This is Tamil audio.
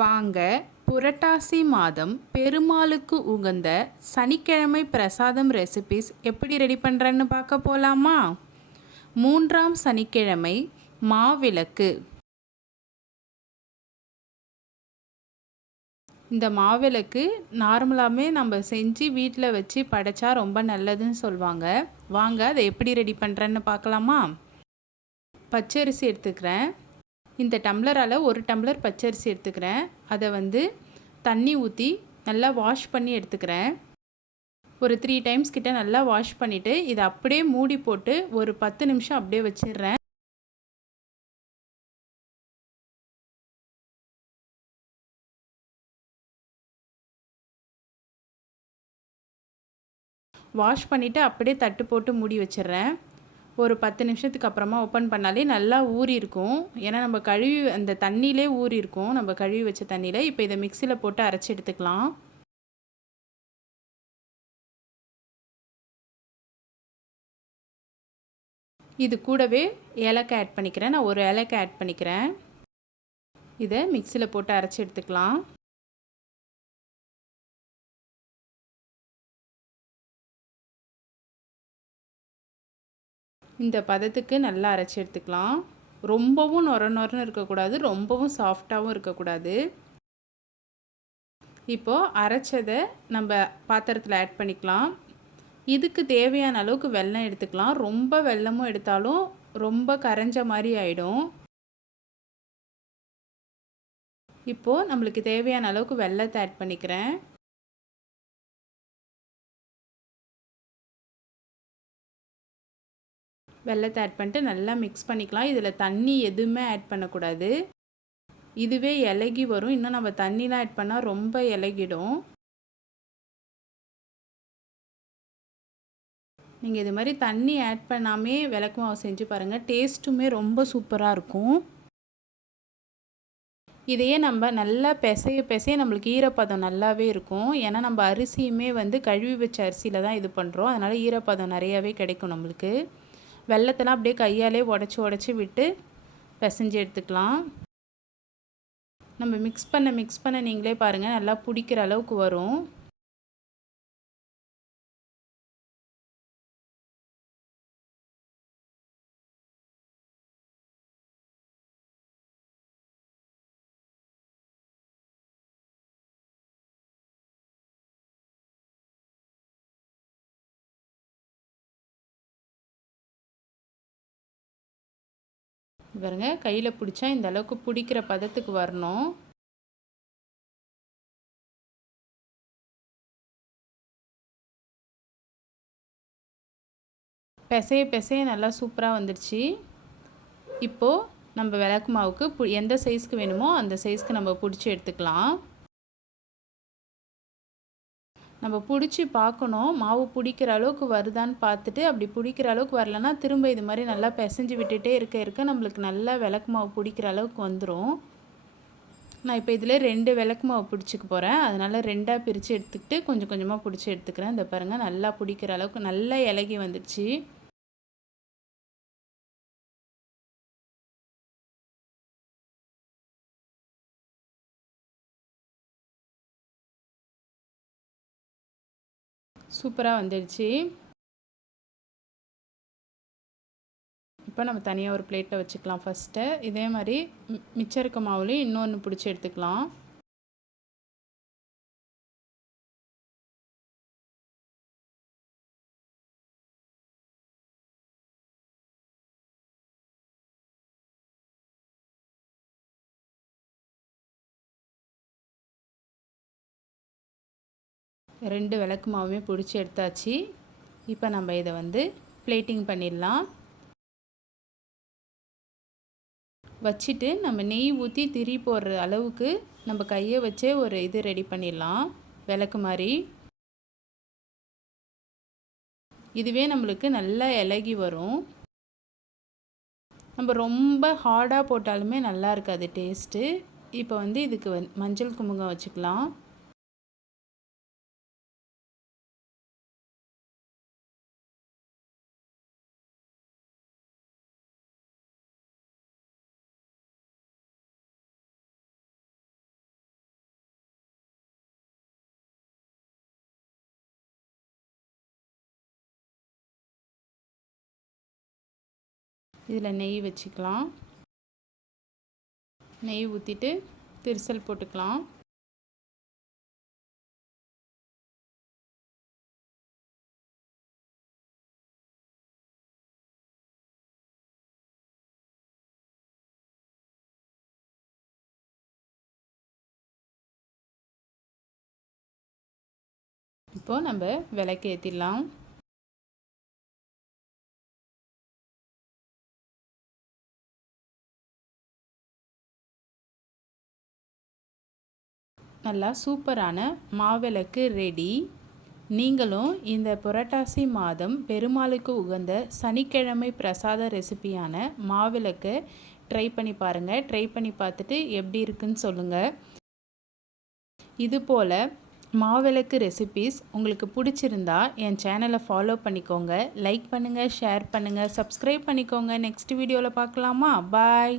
வாங்க புரட்டாசி மாதம் பெருமாளுக்கு உகந்த சனிக்கிழமை பிரசாதம் ரெசிபிஸ் எப்படி ரெடி பண்ணுறேன்னு பார்க்க போகலாமா? 3ஆம் சனிக்கிழமை மாவிளக்கு. இந்த மாவிளக்கு நார்மலாகவே நம்ம செஞ்சு வீட்டில் வச்சு படைச்சா ரொம்ப நல்லதுன்னு சொல்லுவாங்க. வாங்க அதை எப்படி ரெடி பண்ணுறேன்னு பார்க்கலாமா? பச்சரிசி எடுத்துக்கிறேன். இந்த டம்ளரால் 1 டம்ளர் பச்சரிசி எடுத்துக்கிறேன். அதை தண்ணி ஊற்றி நல்லா வாஷ் பண்ணி எடுத்துக்கிறேன். ஒரு 3 டைம்ஸ் கிட்ட நல்லா வாஷ் பண்ணிவிட்டு இதை அப்படியே மூடி போட்டு ஒரு 10 நிமிஷம் அப்படியே வச்சிடுறேன். வாஷ் பண்ணிவிட்டு அப்படியே தட்டு போட்டு மூடி வச்சிடுறேன். ஒரு 10 நிமிஷத்துக்கு அப்புறமா ஓப்பன் பண்ணாலே நல்லா ஊறி இருக்கும். ஏன்னா நம்ம கழுவி அந்த தண்ணியிலே ஊறி இருக்கும், நம்ம கழுவி வச்ச தண்ணியில். இப்போ இதை மிக்சியில் போட்டு அரைச்சி எடுத்துக்கலாம். இது கூடவே ஏலக்காய் ஆட் பண்ணிக்கிறேன். நான் ஒரு ஏலக்காய் ஆட் பண்ணிக்கிறேன். இதை மிக்சியில் போட்டு அரைச்சி எடுத்துக்கலாம். இந்த பதத்துக்கு நல்லா அரைச்சி எடுத்துக்கலாம். ரொம்பவும் நொர நொரன்னு இருக்கக்கூடாது, ரொம்பவும் சாஃப்டாகவும் இருக்கக்கூடாது. இப்போது அரைச்சதை நம்ம பாத்திரத்தில் ஆட் பண்ணிக்கலாம். இதுக்கு தேவையான அளவுக்கு வெல்லம் எடுத்துக்கலாம். ரொம்ப வெல்லமும் எடுத்தாலும் ரொம்ப கரைஞ்ச மாதிரி ஆகிடும். இப்போது நம்மளுக்கு தேவையான அளவுக்கு வெல்லத்தை ஆட் பண்ணிக்கிறேன். வெல்லத்தை ஆட் பண்ணிட்டு நல்லா மிக்ஸ் பண்ணிக்கலாம். இதில் தண்ணி எதுவுமே ஆட் பண்ணக்கூடாது. இதுவே இலகி வரும். இன்னும் நம்ம தண்ணிலாம் ஆட் பண்ணால் ரொம்ப இலகிடும். நீங்கள் இது மாதிரி தண்ணி ஆட் பண்ணாமே விளக்கு மாவு செஞ்சு பாருங்கள். டேஸ்ட்டுமே ரொம்ப சூப்பராக இருக்கும். இதையே நம்ம நல்லா பிசைய நம்மளுக்கு ஈரப்பதம் நல்லாவே இருக்கும். ஏன்னா நம்ம அரிசியுமே கழுவி வச்ச அரிசியில் தான் இது பண்ணுறோம். அதனால் ஈரப்பதம் நிறையாவே கிடைக்கும் நம்மளுக்கு. வெல்லத்தெல்லாம் அப்படியே கையாலே உடச்சி விட்டு பிசைஞ்சு எடுத்துக்கலாம். நம்ம மிக்ஸ் பண்ண நீங்களே பாருங்கள், நல்லா பிடிக்கிற அளவுக்கு வரும். பாருங்க, கையில் பிடிச்சா இந்த அளவுக்கு பிடிக்கிற பதத்துக்கு வரணும். பிசைய நல்லா சூப்பராக வந்துடுச்சு. இப்போது நம்ம விளக்கு மாவுக்கு எந்த சைஸ்க்கு வேணுமோ அந்த சைஸ்க்கு நம்ம பிடிச்சி எடுத்துக்கலாம். நம்ம பிடிச்சி பார்க்கணும், மாவு பிடிக்கிற அளவுக்கு வருதான்னு பார்த்துட்டு, அப்படி பிடிக்கிற அளவுக்கு வரலன்னா திரும்ப இது மாதிரி நல்லா பிசைஞ்சு விட்டுட்டே இருக்க நம்மளுக்கு நல்லா விளக்கு மாவு பிடிக்கிற அளவுக்கு வந்துடும். நான் இப்போ இதில் 2 விளக்கு மாவு பிடிச்சிக்க போகிறேன். அதனால் 2ஆக பிரித்து எடுத்துக்கிட்டு கொஞ்சம் கொஞ்சமாக பிடிச்சி எடுத்துக்கிறேன். இந்த பாருங்கள், நல்லா பிடிக்கிற அளவுக்கு நல்லா இலகி வந்துடுச்சு. சூப்பராக வந்துடுச்சு. இப்போ நம்ம தனியாக ஒரு பிளேட்டில் வச்சுக்கலாம். ஃபஸ்ட்டு இதே மாதிரி மிச்சம் இருக்க மாவுலேயும் இன்னொன்று பிடிச்சி எடுத்துக்கலாம். ரெண்டு விளக்கு மாவுமே பிடிச்சி எடுத்தாச்சு. இப்போ நம்ம இதை பிளேட்டிங் பண்ணிடலாம். வச்சுட்டு நம்ம நெய் ஊற்றி திரி போடுற அளவுக்கு நம்ம கையை வச்சே ஒரு இது ரெடி பண்ணிடலாம், விளக்கு மாதிரி. இதுவே நம்மளுக்கு நல்லா இலகி வரும். நம்ம ரொம்ப ஹார்டாக போட்டாலுமே நல்லா இருக்காது டேஸ்ட்டு. இப்போ இதுக்கு மஞ்சள் குங்குமம் வச்சுக்கலாம். இதில் நெய் வச்சுக்கலாம். நெய் ஊற்றிட்டு திரிசல் போட்டுக்கலாம். இப்போது நம்ம விளக்கு ஏற்றிடலாம். நல்லா சூப்பரான மாவிளக்கு ரெடி. நீங்களும் இந்த புரட்டாசி மாதம் பெருமாளுக்கு உகந்த சனிக்கிழமை பிரசாத ரெசிபியான மாவிளக்கு ட்ரை பண்ணி பாருங்கள். ட்ரை பண்ணி பார்த்துட்டு எப்படி இருக்குன்னு சொல்லுங்கள். இதுபோல் மாவிளக்கு ரெசிபீஸ் உங்களுக்கு பிடிச்சிருந்தா என் சேனலை ஃபாலோ பண்ணிக்கோங்க. லைக் பண்ணுங்கள், ஷேர் பண்ணுங்கள், சப்ஸ்கிரைப் பண்ணிக்கோங்க. நெக்ஸ்ட் வீடியோவில் பார்க்கலாமா? பாய்.